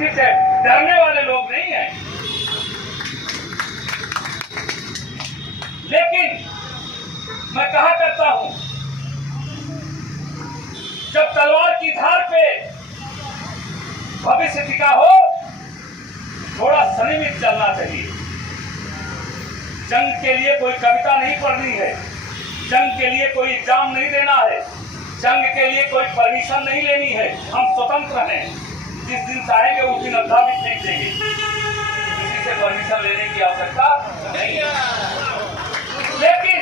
किसी से डरने वाले लोग नहीं हैं। लेकिन मैं कहा करता हूं, जब तलवार की धार पे भविष्य टिका हो, थोड़ा संयमित चलना चाहिए। जंग के लिए कोई कविता नहीं पढ़नी है, जंग के लिए कोई एग्जाम नहीं देना है, जंग के लिए कोई परमिशन नहीं लेनी है। हम स्वतंत्र हैं, जिस दिन चाहेंगे उस दिन अद्धावित नहीं देंगे, किसी से परमिशन लेने की आवश्यकता नहीं है। लेकिन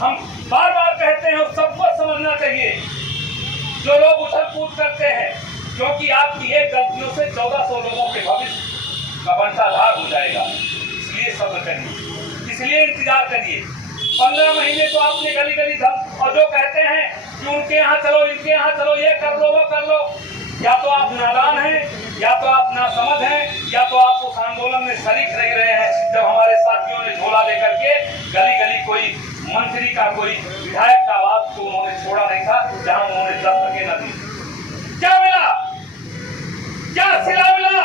हम बार बार कहते हैं, सबको समझना चाहिए, जो लोग उछल कूद करते हैं, क्योंकि आपकी एक गलतियों से 1400 लोगों के भविष्य का बंटाधार हो जाएगा। इसलिए सब्र करिए, इसलिए इंतजार करिए। 15 महीने तो आपने गली गली धम, और जो कहते हैं कि उनके यहाँ चलो, इनके यहाँ चलो, ये कर लो, वो कर लो, या तो आप नादान हैं, या तो आप नासमझ हैं, या तो आप उस आंदोलन में शरीक नहीं रहे हैं जब हमारे साथियों ने झोला लेकर के गली गली कोई मंत्री का, कोई विधायक का आवाज तो उन्होंने छोड़ा नहीं था, जहां उन्होंने 10 टके न दी। क्या मिला? क्या सिला मिला?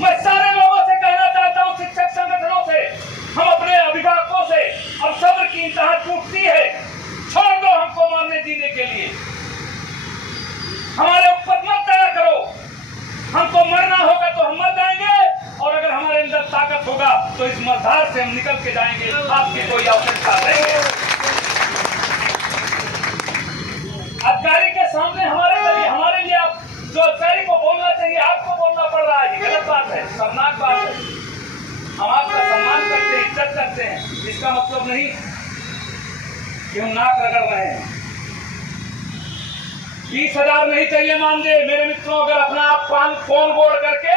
मैं सारे लोगों से कहना चाहता हूं, शिक्षक संगठनों से, हम अपने अभिभावकों से, अब सब्र की इंतहा टूटती है, छोड़ दो हमको मारने जीने के लिए, हमारे ऊपर मत दया करो। हमको मरना होगा तो हम मर जाएंगे, और अगर हमारे अंदर ताकत होगा तो इस मझधार से हम निकल के जाएंगे। आपकी कोई आवश्यकता नहीं है। अधिकारी के सामने हमारे लिए आप जो अधिकारी को बोलना चाहिए, आपको बोलना पड़ रहा है, गलत बात है, शर्मनाक बात है। हम आपका सम्मान करते हैं, इज्जत करते हैं, इसका मतलब नहीं कि हम नाक रगड़ रहे हैं। 20,000 नहीं चाहिए मानदेय मेरे मित्रों। अगर अपना आप फोन बोर्ड करके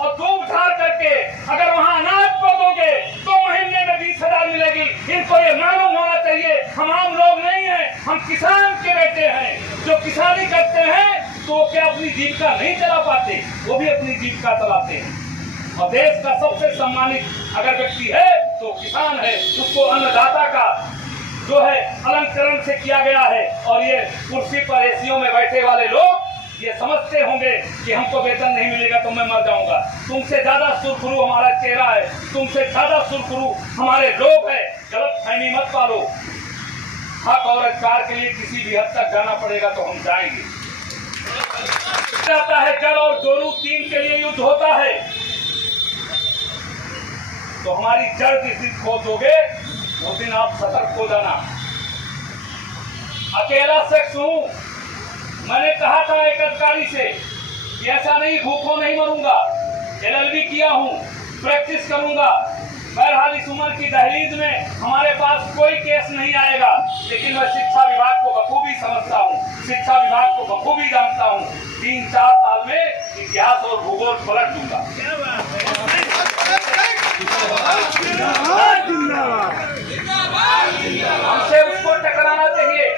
और धूप झाड़ करके अगर वहां अनाज को दोगे तो महीने में 20,000 मिलेगी। इनको ये मालूम होना चाहिए, हम आम लोग नहीं हैं, हम किसान के बेटे हैं। जो किसानी करते हैं तो वो क्या अपनी जीविका नहीं चला पाते? वो भी अपनी जीविका चलाते हैं। और देश का सबसे सम्मानित अगर व्यक्ति है तो किसान है। उसको अन्नदाता का जो है अलंकरण से किया गया है। और ये कुर्सी पर एसीओ में बैठे वाले लोग ये समझते होंगे कि हमको वेतन नहीं मिलेगा तो मैं मर जाऊंगा। तुमसे ज्यादा सुरखुरू हमारा चेहरा है, तुमसे ज्यादा सुरखुरू हमारे लोग हैं। गलत फहमी मत पालो। हक और अधिकार के लिए किसी भी हद तक जाना पड़ेगा तो हम जाएंगे। जाता है जल और जोरू तीन के लिए युद्ध होता है, तो हमारी जड़ जिस दिन खो दोगे उस दिन आप सतर्क हो जाना। अकेला शख्स हूं, मैंने कहा था एक अधिकारी से कि ऐसा नहीं भूखों नहीं मरूंगा, LLB किया हूं, प्रैक्टिस करूंगा। बहरहाल इस उम्र की दहलीज में हमारे पास कोई केस नहीं आएगा, लेकिन मैं शिक्षा विभाग को बखूबी समझता हूं, शिक्षा विभाग को बखूबी जानता हूं। 3-4 साल में इतिहास और भूगोल पलट दूंगा। हमसे उसको टकराना चाहिए,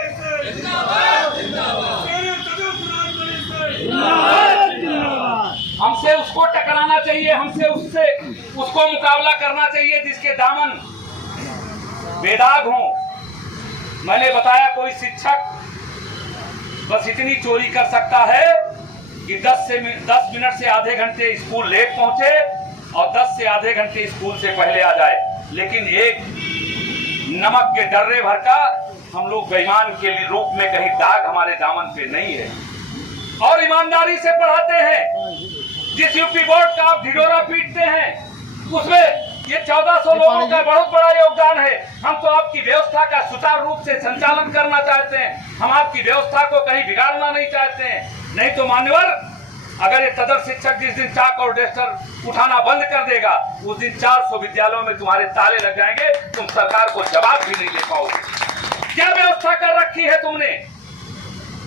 हमसे उसको टकराना चाहिए, हमसे उसको मुकाबला करना चाहिए जिसके दामन बेदाग हों। मैंने बताया कोई शिक्षक बस इतनी चोरी कर सकता है कि 10 मिनट से आधे घंटे स्कूल लेट पहुंचे और 10 से आधे घंटे स्कूल से पहले आ जाए, लेकिन एक नमक के डर्रे भर का हम लोग बेईमान के रूप में कहीं दाग हमारे दामन पे नहीं है। और ईमानदारी से पढ़ाते हैं। जिस यूपी बोर्ड का आप ढिढोरा पीटते हैं उसमें ये 1400 लोगों का बहुत बड़ा योगदान है। हम तो आपकी व्यवस्था का सुचारू रूप से संचालन करना चाहते हैं, हम आपकी व्यवस्था को कहीं बिगाड़ना नहीं चाहते हैं। नहीं तो मान्यवर, अगर ये सदर शिक्षक जिस दिन चाक और डस्टर उठाना बंद कर देगा उस दिन 400 विद्यालयों में तुम्हारे ताले लग जाएंगे, तुम सरकार को जवाब भी नहीं दे पाओगे। क्या व्यवस्था कर रखी है तुमने?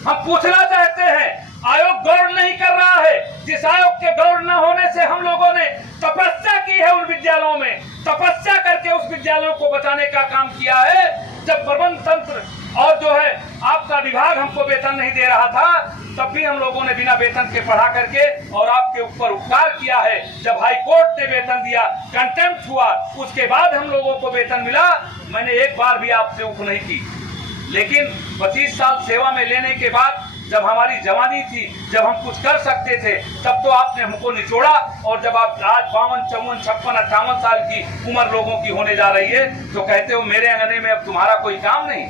हम पूछना चाहते हैं। आयोग गौर नहीं कर रहा है। जिस आयोग के गौर न होने से हम लोगों ने तपस्या की है, उन विद्यालयों में तपस्या करके उस विद्यालयों को बचाने का काम किया है। जब प्रबंध तंत्र और जो है आपका विभाग हमको वेतन नहीं दे रहा था, तब भी हम लोगों ने बिना वेतन के पढ़ा करके और आपके ऊपर उपकार किया है। जब हाई कोर्ट ने वेतन दिया, कंटेम्प्ट हुआ, उसके बाद हम लोगों को वेतन मिला। मैंने एक बार भी आपसे उफ नहीं की, लेकिन 25 साल सेवा में लेने के बाद जब हमारी जवानी थी, जब हम कुछ कर सकते थे, तब तो आपने हमको निचोड़ा। और जब आप आज 52, 54, 56, 58 साल की उम्र लोगों की होने जा रही है, तो कहते हो मेरे अंगने में अब तुम्हारा कोई काम नहीं।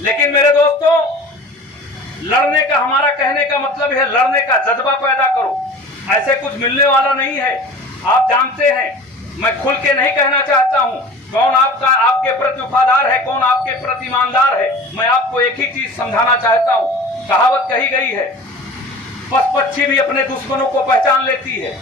लेकिन मेरे दोस्तों, लड़ने का हमारा कहने का मतलब है लड़ने का जज्बा पैदा करो। ऐसे कुछ मिलने वाला नहीं है। आप जानते हैं, मैं खुल के नहीं कहना चाहता हूं कौन आपके प्रति वफादार है, कौन आपके प्रति ईमानदार है। मैं आपको एक ही चीज समझाना चाहता हूं। कहावत कही गई है, पक्षी भी अपने दुश्मनों को पहचान लेती है,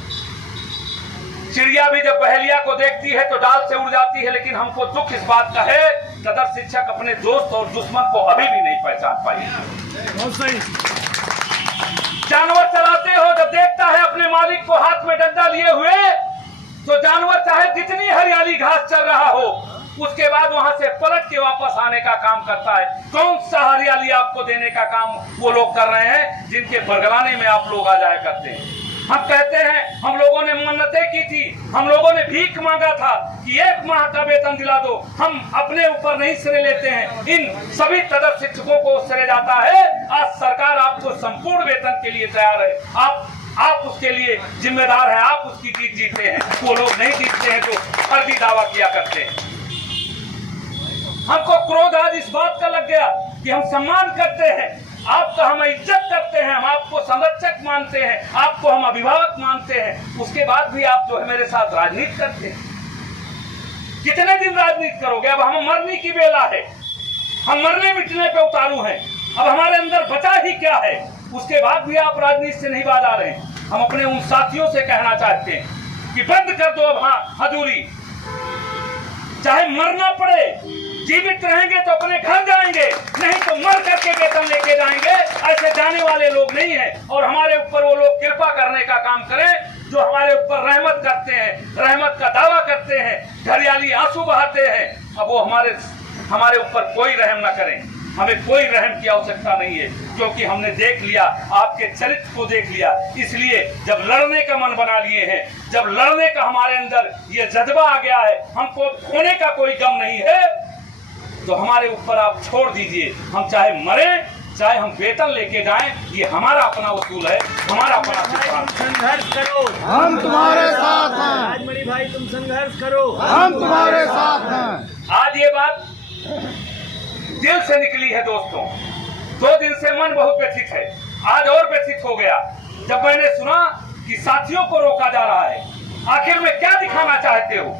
चिड़िया भी जब पहेलिया को देखती है तो डाल से उड़ जाती है। लेकिन हमको दुख इस बात का है, सदर शिक्षक अपने दोस्त और दुश्मन को अभी भी नहीं पहचान पाई। जानवर चलाते हो, जब देखता है अपने मालिक को हाथ में डंडा लिए हुए, तो जानवर चाहे जितनी हरियाली घास चल रहा हो, उसके बाद वहां से पलट के वापस आने का काम करता है। कौन सा हरियाली आपको देने का काम वो लोग कर रहे हैं जिनके बरगलाने में आप लोग आ जाया करते हैं। हम कहते हैं हम लोगों ने मन्नतें की थी, हम लोगों ने भीख मांगा था कि 1 माह का वेतन दिला दो। हम अपने ऊपर नहीं श्रेय लेते हैं, इन सभी तदर शिक्षकों को श्रेय जाता है। आज सरकार आपको संपूर्ण वेतन के लिए तैयार है, आप उसके लिए जिम्मेदार हैं, आप उसकी जीत जीते हैं। वो लोग नहीं जीतते हैं तो फर्जी दावा किया करते हैं। हमको क्रोध आज इस बात का लग गया कि हम सम्मान करते हैं आपका, हम इज्जत करते हैं, हम आपको संरक्षक मानते हैं, आपको हम अभिभावक मानते हैं, उसके बाद भी आप जो है मेरे साथ राजनीति करते हैं। कितने दिन राजनीति करोगे? अब हम मरने की बेला है, हम मरने मिटने पे उतारू हैं। अब हमारे अंदर बचा ही क्या है? उसके बाद भी आप राजनीति से नहीं बाज आ रहे हैं। हम अपने उन साथियों से कहना चाहते हैं कि बंद कर दो अब हजूरी। चाहे मरना पड़े, जीवित रहेंगे तो अपने घर जाएंगे, नहीं तो मर करके वेतन लेके जाएंगे। ऐसे जाने वाले लोग नहीं हैं। और हमारे ऊपर वो लोग कृपा करने का काम करें जो हमारे ऊपर रहमत करते हैं, रहमत का दावा करते हैं, हरियाली आंसू बहाते हैं। अब वो हमारे ऊपर कोई रहम ना करें। हमें कोई रहम की आवश्यकता नहीं है, क्योंकि हमने देख लिया, आपके चरित्र को देख लिया। इसलिए जब लड़ने का मन बना लिए हैं, जब लड़ने का हमारे अंदर ये जज्बा आ गया है, हमको खोने का कोई गम नहीं है, तो हमारे ऊपर आप छोड़ दीजिए। हम चाहे मरें, चाहे हम वेतन लेके जाएं, ये हमारा अपना उसूल है, हमारा अपना सिद्धांत। संघर्ष करो, हम तुम्हारे साथ हैं। राजमणि भाई तुम संघर्ष करो, हम तुम्हारे साथ हैं। आज ये बात दिल से निकली है दोस्तों। 2 दिन से मन बहुत व्यथित है, आज और व्यथित हो गया जब मैंने सुना कि साथियों को रोका जा रहा है। आखिर में क्या दिखाना चाहते हो?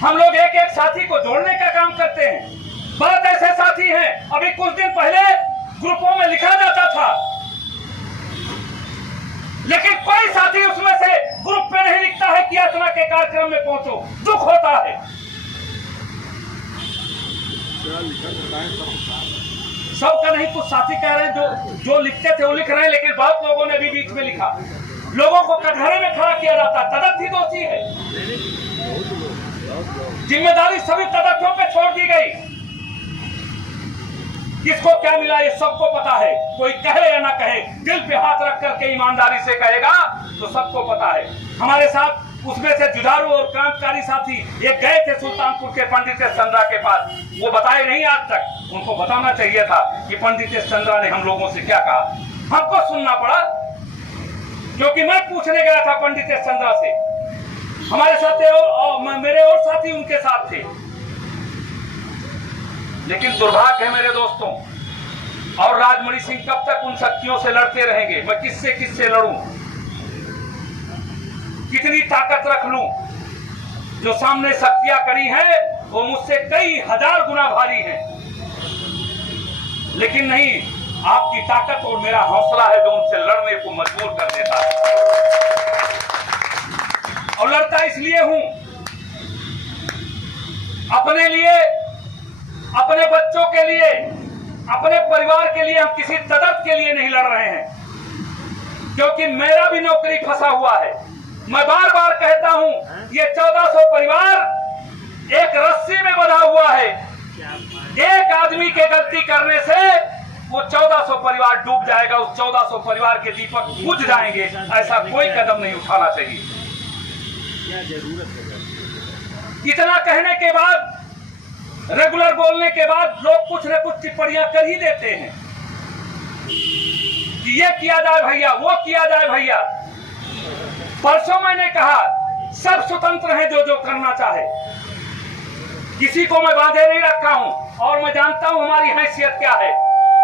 हम लोग एक एक साथी को जोड़ने का काम करते हैं। बहुत ऐसे साथी हैं, अभी कुछ दिन पहले ग्रुपों में लिखा जाता था, लेकिन कोई साथी उसमें से ग्रुप पे नहीं लिखता है कि यात्रा के कार्यक्रम में पहुंचो। दुख होता है। सबका नहीं, कुछ साथी कह रहे हैं जो लिखते थे वो लिख रहे हैं, लेकिन बहुत लोगों ने भी बीच में लिखा। लोगों को कटघरे में खड़ा किया जाता, तदर्थ ही दोषी है। जिम्मेदारी सभी तदर्थों पे छोड़ दी गई। किसको क्या मिला ये सबको पता है। कोई कहे या ना कहे, दिल पे हाथ रख करके ईमानदारी से कहेगा तो सबको पता है। हमारे साथ उसमें से जुझारू और क्रांतिकारी साथी एक गए थे सुल्तानपुर के पंडित चंद्रा के पास, वो बताए नहीं आज तक। उनको बताना चाहिए था कि पंडित चंद्रा ने हम लोगों से क्या कहा। हमको सुनना पड़ा, क्योंकि मैं पूछने गया था पंडित चंद्रा से। हमारे साथ मेरे और साथी उनके साथ थे। लेकिन दुर्भाग्य है मेरे दोस्तों, और राजमणि सिंह कब तक उन शक्तियों से लड़ते रहेंगे? मैं किससे लड़ूं? कितनी ताकत रख लूं? जो सामने शक्तियां खड़ी हैं वो मुझसे कई हजार गुना भारी हैं। लेकिन नहीं, आपकी ताकत और मेरा हौसला है जो उनसे लड़ने को मजबूर कर देता है। और लड़ता इसलिए हूं, अपने लिए, अपने बच्चों के लिए, अपने परिवार के लिए। हम किसी तदर्थ के लिए नहीं लड़ रहे हैं, क्योंकि मेरा भी नौकरी फंसा हुआ है। मैं बार बार कहता हूं, ये 1400 परिवार एक रस्सी में बंधा हुआ है। एक आदमी के गलती करने से वो 1400 परिवार डूब जाएगा, उस 1400 परिवार के दीपक बुझ जाएंगे। ऐसा कोई कदम नहीं उठाना चाहिए। क्या जरूरत है? इतना कहने के बाद रेगुलर बोलने के बाद लोग कुछ न कुछ टिप्पणियां कर ही देते हैं कि ये किया जाए भैया, वो किया जाए भैया। परसों मैंने कहा सब स्वतंत्र हैं जो जो करना चाहे, किसी को मैं बांधे नहीं रखा हूं और मैं जानता हूं हमारी हैसियत क्या है।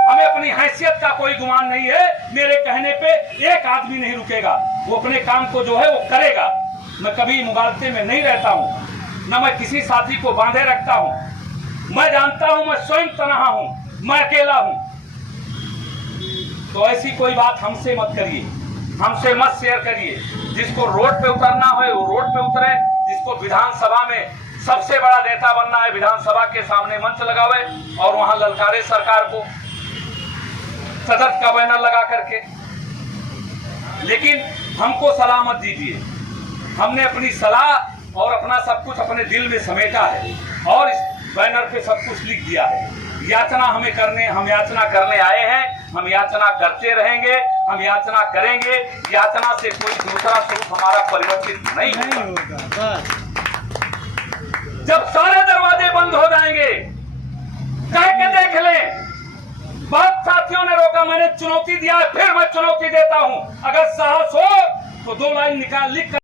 हमें अपनी हैसियत का कोई गुमान नहीं है। मेरे कहने पे एक आदमी नहीं रुकेगा, वो अपने काम को जो है वो करेगा। मैं कभी मुगालते में नहीं रहता हूं, न मैं किसी साथी को बांधे रखता हूं। मैं जानता हूं मैं स्वयं तनहा हूं, मैं अकेला हूं। तो ऐसी कोई बात हमसे मत करिए, हमसे मत शेयर करिए। जिसको रोड पे उतरना है वो रोड पे उतरे, जिसको विधानसभा में सबसे बड़ा नेता बनना है विधानसभा के सामने मंच लगावे और वहां ललकारे सरकार को सदर्थ का बैनर लगा करके। लेकिन हमको सलाह मत दीजिए। हमने अपनी सलाह और अपना सब कुछ अपने दिल में समेटा है और इस बैनर पे सब कुछ लिख दिया है। याचना हम याचना करने आए हैं, हम याचना करते रहेंगे, हम याचना करेंगे। याचना से कोई दूसरा स्वरूप हमारा परिवर्तित नहीं होगा। जब सारे दरवाजे बंद हो जाएंगे, कह के देख लें। बहुत साथियों ने रोका, मैंने चुनौती दिया है, फिर मैं चुनौती देता हूं। अगर साहस हो तो 2 लाइन लिख कर